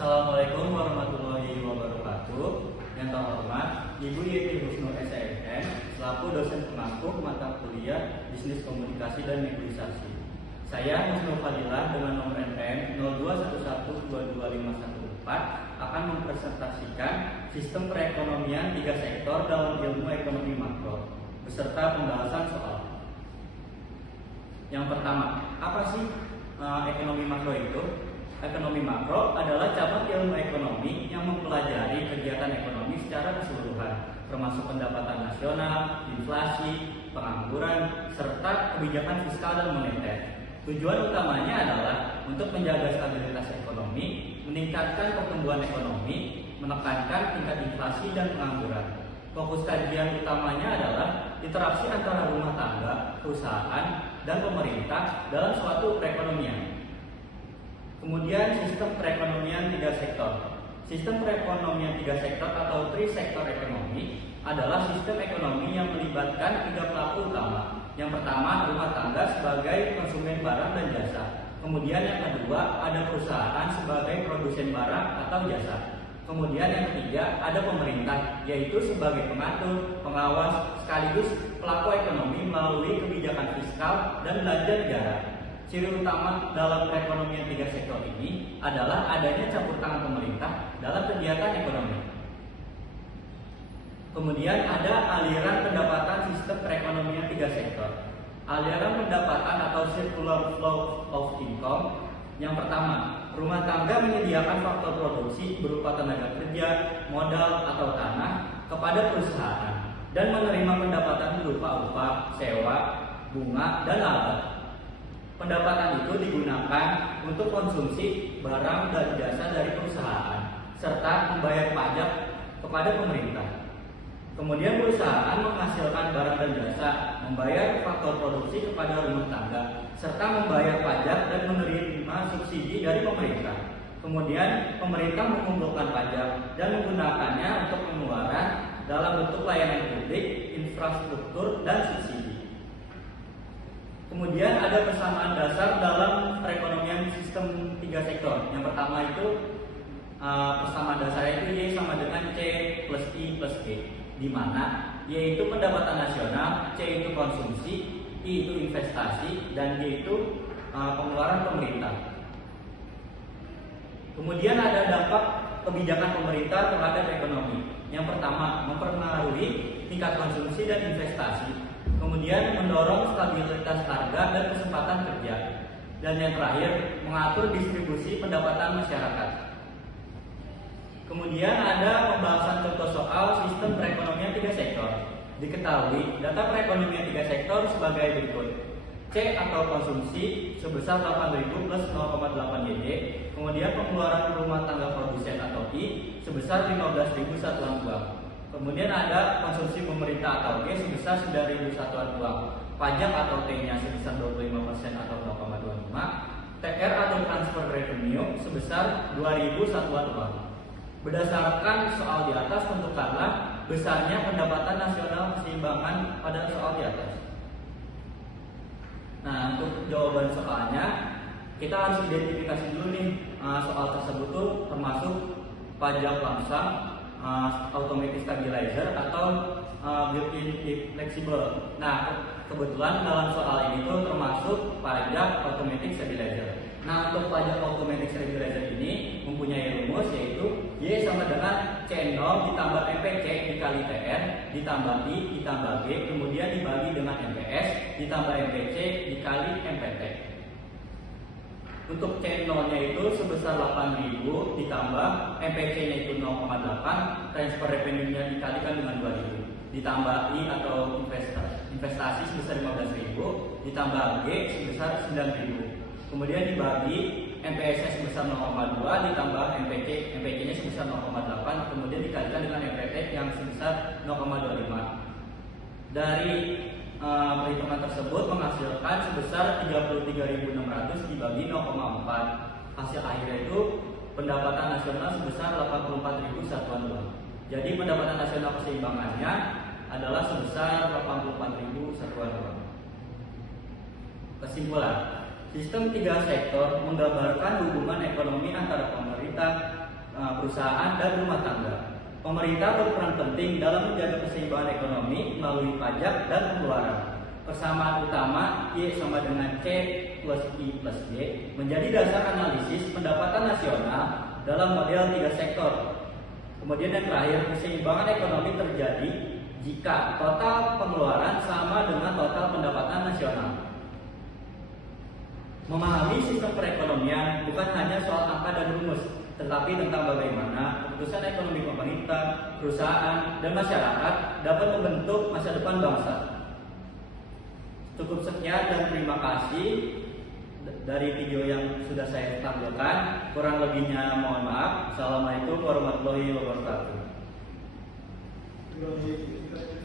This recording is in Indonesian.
Assalamualaikum warahmatullahi wabarakatuh. Yang terhormat Ibu Yeti Husnul SMN selaku dosen pengampu mata kuliah Bisnis Komunikasi dan Negosiasi. Saya Husnul Fadilah dengan nomor NPM 0211222514 akan mempresentasikan sistem perekonomian 3 sektor dalam ilmu ekonomi makro beserta pembahasan soal. Yang pertama, apa sih ekonomi makro itu? Ekonomi makro adalah cabang ilmu ekonomi yang mempelajari kegiatan ekonomi secara keseluruhan, termasuk pendapatan nasional, inflasi, pengangguran, serta kebijakan fiskal dan moneter. Tujuan utamanya adalah untuk menjaga stabilitas ekonomi, meningkatkan pertumbuhan ekonomi, menekankan tingkat inflasi dan pengangguran. Fokus kajian utamanya adalah interaksi antara rumah tangga, perusahaan, dan pemerintah dalam suatu perekonomian. Kemudian sistem perekonomian 3 sektor. Sistem perekonomian 3 sektor atau tri-sektor ekonomi adalah sistem ekonomi yang melibatkan 3 pelaku utama. Yang pertama, rumah tangga sebagai konsumen barang dan jasa. Kemudian yang kedua, ada perusahaan sebagai produsen barang atau jasa. Kemudian yang ketiga, ada pemerintah, yaitu sebagai pengatur, pengawas, sekaligus pelaku ekonomi melalui kebijakan fiskal dan belanja negara. Ciri utama dalam perekonomian 3 sektor ini adalah adanya campur tangan pemerintah dalam kegiatan ekonomi. Kemudian ada aliran pendapatan sistem perekonomian 3 sektor. Aliran pendapatan atau circular flow of income. Yang pertama, rumah tangga menyediakan faktor produksi berupa tenaga kerja, modal atau tanah kepada perusahaan dan menerima pendapatan berupa upah, sewa, bunga, dan laba. Pendapatan itu digunakan untuk konsumsi barang dan jasa dari perusahaan serta membayar pajak kepada pemerintah. Kemudian perusahaan menghasilkan barang dan jasa, membayar faktor produksi kepada rumah tangga serta membayar pajak dan menerima subsidi dari pemerintah. Kemudian pemerintah mengumpulkan pajak dan menggunakannya untuk pengeluaran dalam bentuk layanan publik, infrastruktur, dan subsidi. Kemudian ada persamaan dasar dalam perekonomian sistem 3 sektor. Yang pertama itu persamaan dasarnya itu Y sama dengan C plus I plus G, di mana Y itu pendapatan nasional, C itu konsumsi, I itu investasi, dan G itu pengeluaran pemerintah. Kemudian ada dampak kebijakan pemerintah terhadap ekonomi. Yang pertama, mempengaruhi tingkat konsumsi dan investasi. Kemudian mendorong stabilitas harga dan kesempatan kerja. Dan yang terakhir, mengatur distribusi pendapatan masyarakat. Kemudian ada pembahasan contoh soal sistem perekonomian 3 sektor. Diketahui data perekonomian 3 sektor sebagai berikut. C atau konsumsi sebesar 8.000 plus 0,8 YD. Kemudian pengeluaran rumah tangga produsen atau I sebesar 15.000 satuan uang. Kemudian ada konsumsi pemerintah atau G sebesar 9.000 satuan uang. Pajak atau T-nya sebesar 25% atau 0,25. TR atau transfer revenue sebesar 2.000 satuan uang. Berdasarkan soal di atas, tentukanlah besarnya pendapatan nasional keseimbangan pada soal di atas. Nah, untuk jawaban soalnya, kita harus identifikasi dulu nih soal tersebut tuh termasuk pajak langsung, automatic stabilizer atau built-in flexible. Nah, kebetulan dalam soal ini tuh termasuk pajak automatic stabilizer. Nah, untuk pajak automatic stabilizer ini mempunyai rumus yaitu Y sama dengan C0 ditambah MPC dikali TR ditambah I ditambah G kemudian dibagi dengan MPS ditambah MPC dikali MPT. Untuk C0-nya itu sebesar 8.000 ditambah MPC-nya itu 0,8, transfer revenue-nya dikalikan dengan 2.000, ditambah I atau investasi sebesar 15.000, ditambah G sebesar 9.000. Kemudian dibagi MPS-nya sebesar 0,2 ditambah MPC-nya sebesar 0,8, kemudian dikalikan dengan MPT yang sebesar 0,25. Dari perhitungan tersebut menghasilkan sebesar 33.600 dibagi 0,4. Hasil akhirnya itu pendapatan nasional sebesar 84.000 satuan uang. Jadi pendapatan nasional keseimbangannya adalah sebesar 84.000 satuan uang. Kesimpulan, sistem 3 sektor menggambarkan hubungan ekonomi antara pemerintah, perusahaan dan rumah tangga. Pemerintah berperan penting dalam menjaga keseimbangan ekonomi melalui pajak dan pengeluaran. Persamaan utama Y sama dengan C plus I plus G menjadi dasar analisis pendapatan nasional dalam model 3 sektor. Kemudian yang terakhir, keseimbangan ekonomi terjadi jika total pengeluaran sama dengan total pendapatan nasional. Memahami sistem perekonomian bukan hanya soal angka dan rumus, tetapi tentang bagaimana keputusan ekonomi pemerintah, perusahaan, dan masyarakat dapat membentuk masa depan bangsa. Cukup sekian dan terima kasih dari video yang sudah saya tampilkan. Kurang lebihnya mohon maaf. Assalamualaikum warahmatullahi wabarakatuh.